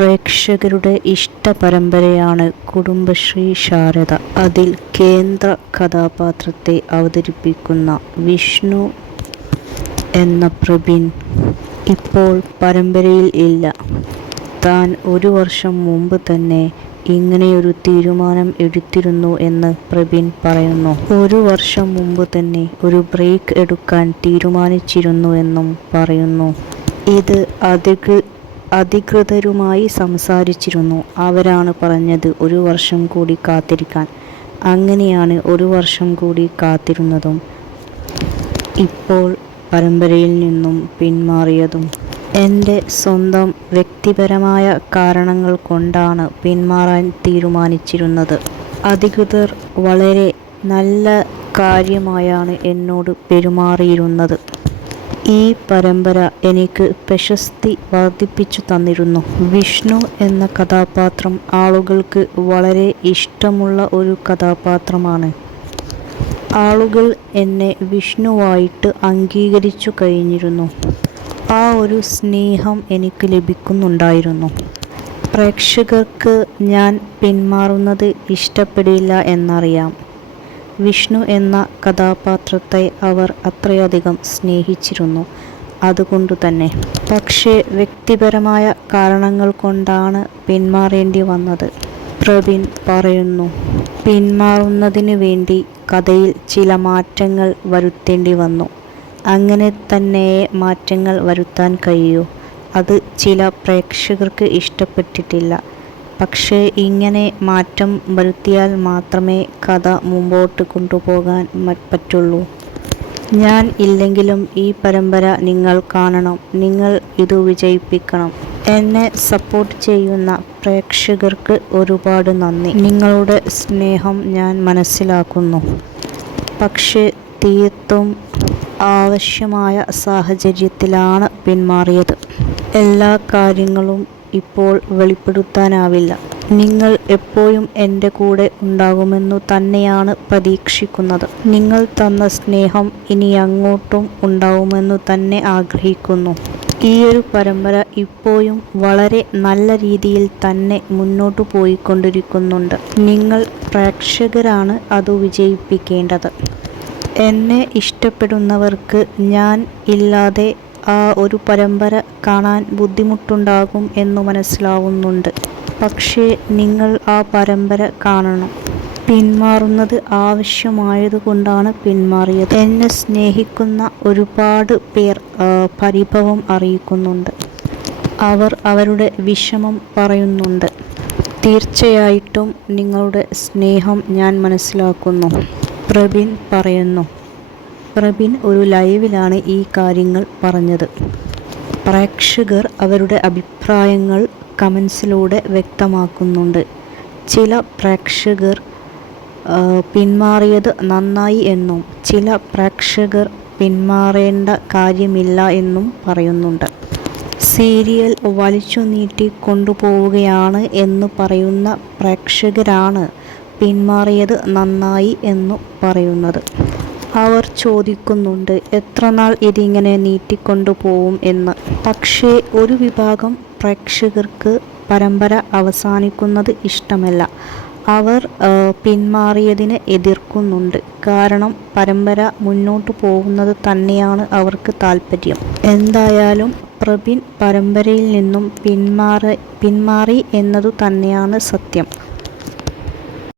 പ്രേക്ഷകരുടെ ഇഷ്ട പരമ്പരയാണ് കുടുംബശ്രീ ശാരദ. അതിൽ കേന്ദ്ര കഥാപാത്രത്തെ അവതരിപ്പിക്കുന്ന വിഷ്ണു എന്ന പ്രബിൻ ഇപ്പോൾ പരമ്പരയിൽ ഇല്ല. താൻ 1 വർഷം മുമ്പ് തന്നെ ഇങ്ങനെയൊരു തീരുമാനം എടുത്തിരുന്നു എന്ന് പ്രബിൻ പറയുന്നു. 1 വർഷം മുമ്പ് തന്നെ ഒരു ബ്രേക്ക് എടുക്കാൻ തീരുമാനിച്ചിരുന്നുവെന്നും പറയുന്നു. ഇത് അധികൃതരുമായി സംസാരിച്ചിരുന്നു. അവരാണ് പറഞ്ഞത് 1 വർഷം കൂടി കാത്തിരിക്കാൻ. അങ്ങനെയാണ് 1 വർഷം കൂടി കാത്തിരുന്നതും ഇപ്പോൾ പരമ്പരയിൽ നിന്നും പിന്മാറിയതും. എൻ്റെ സ്വന്തം വ്യക്തിപരമായ കാരണങ്ങൾ കൊണ്ടാണ് പിന്മാറാൻ തീരുമാനിച്ചിരുന്നത്. അധികൃതർ വളരെ നല്ല കാര്യമായാണ് എന്നോട് പെരുമാറിയിരുന്നത്. ഈ പരമ്പര എനിക്ക് പ്രശസ്തി വർദ്ധിപ്പിച്ചു തന്നിരുന്നു. വിഷ്ണു എന്ന കഥാപാത്രം ആളുകൾക്ക് വളരെ ഇഷ്ടമുള്ള ഒരു കഥാപാത്രമാണ്. ആളുകൾ എന്നെ വിഷ്ണുവായിട്ട് അംഗീകരിച്ചു കഴിഞ്ഞിരുന്നു. ആ ഒരു സ്നേഹം എനിക്ക് ലഭിക്കുന്നുണ്ടായിരുന്നു. പ്രേക്ഷകർക്ക് ഞാൻ പിന്മാറുന്നത് ഇഷ്ടപ്പെടില്ല എന്നറിയാം. വിഷ്ണു എന്ന കഥാപാത്രത്തെ അവർ അത്രയധികം സ്നേഹിച്ചിരുന്നു. അതുകൊണ്ടു തന്നെ. പക്ഷേ വ്യക്തിപരമായ കാരണങ്ങൾ കൊണ്ടാണ് പിന്മാറേണ്ടി വന്നത്. പ്രബിൻ പറയുന്നു. പിന്മാറുന്നതിന് വേണ്ടി കഥയിൽ ചില മാറ്റങ്ങൾ വരുത്തേണ്ടി വന്നു. അങ്ങനെ തന്നെ മാറ്റങ്ങൾ വരുത്താൻ കഴിയൂ. അത് ചില പ്രേക്ഷകർക്ക് ഇഷ്ടപ്പെട്ടിട്ടില്ല. പക്ഷേ ഇങ്ങനെ മാറ്റം വരുത്തിയാൽ മാത്രമേ കഥ മുമ്പോട്ട് കൊണ്ടുപോകാൻ പറ്റുള്ളൂ. ഞാൻ ഇല്ലെങ്കിലും ഈ പരമ്പര നിങ്ങൾ കാണണം. നിങ്ങൾ ഇത് വിജയിപ്പിക്കണം. എന്നെ സപ്പോർട്ട് ചെയ്യുന്ന പ്രേക്ഷകർക്ക് ഒരുപാട് നന്ദി. നിങ്ങളുടെ സ്നേഹം ഞാൻ മനസ്സിലാക്കുന്നു. പക്ഷേ തീർത്തും ആവശ്യമായ സാഹചര്യത്തിലാണ് പിന്മാറിയത്. എല്ലാ കാര്യങ്ങളും ഇപ്പോൾ വെളിപ്പെടുത്താനാവില്ല. നിങ്ങൾ എപ്പോഴും എൻ്റെ കൂടെ ഉണ്ടാകുമെന്നു തന്നെയാണ് പ്രതീക്ഷിക്കുന്നത്. നിങ്ങൾ തന്ന സ്നേഹം ഇനി അങ്ങോട്ടും ഉണ്ടാവുമെന്നു തന്നെ ആഗ്രഹിക്കുന്നു. ഈയൊരു പരമ്പര ഇപ്പോഴും വളരെ നല്ല രീതിയിൽ തന്നെ മുന്നോട്ടു പോയിക്കൊണ്ടിരിക്കുന്നുണ്ട്. നിങ്ങൾ പ്രേക്ഷകരാണ് അത് വിജയിപ്പിക്കേണ്ടത്. എന്നെ ഇഷ്ടപ്പെടുന്നവർക്ക് ഞാൻ ഇല്ലാതെ ആ ഒരു പരമ്പര കാണാൻ ബുദ്ധിമുട്ടുണ്ടാകും എന്നു മനസ്സിലാവുന്നുണ്ട്. പക്ഷേ നിങ്ങൾ ആ പരമ്പര കാണണം. പിന്മാറുന്നത് ആവശ്യമായതുകൊണ്ടാണ് പിന്മാറിയത്. എന്നെ സ്നേഹിക്കുന്ന ഒരുപാട് പേർ പരിഭവം അറിയിക്കുന്നുണ്ട്. അവർ അവരുടെ വിഷമം പറയുന്നുണ്ട്. തീർച്ചയായിട്ടും നിങ്ങളുടെ സ്നേഹം ഞാൻ മനസ്സിലാക്കുന്നു. പ്രബിൻ പറയുന്നു. പ്രബിൻ ഒരു ലൈവിലാണ് ഈ കാര്യങ്ങൾ പറഞ്ഞത്. പ്രേക്ഷകർ അവരുടെ അഭിപ്രായങ്ങൾ കമൻസിലൂടെ വ്യക്തമാക്കുന്നുണ്ട്. ചില പ്രേക്ഷകർ പിന്മാറിയത് നന്നായി എന്നും ചില പ്രേക്ഷകർ പിന്മാറേണ്ട കാര്യമില്ല എന്നും പറയുന്നുണ്ട്. സീരിയൽ വലിച്ചു നീട്ടി കൊണ്ടുപോവുകയാണ് എന്ന് പറയുന്ന പ്രേക്ഷകരാണ് പിന്മാറിയത് നന്നായി എന്നു പറയുന്നത്. അവർ ചോദിക്കുന്നുണ്ട് എത്ര നാൾ ഇതിങ്ങനെ നീട്ടിക്കൊണ്ടുപോവും എന്ന്. പക്ഷേ ഒരു വിഭാഗം പ്രേക്ഷകർക്ക് പരമ്പര അവസാനിക്കുന്നത് ഇഷ്ടമല്ല. അവർ പിന്മാറിയതിനെ എതിർക്കുന്നുണ്ട്. കാരണം പരമ്പര മുന്നോട്ട് പോകുന്നത് തന്നെയാണ് അവർക്ക് താല്പര്യം. എന്തായാലും പ്രബിൻ പരമ്പരയിൽ നിന്നും പിന്മാറി എന്നതു തന്നെയാണ് സത്യം.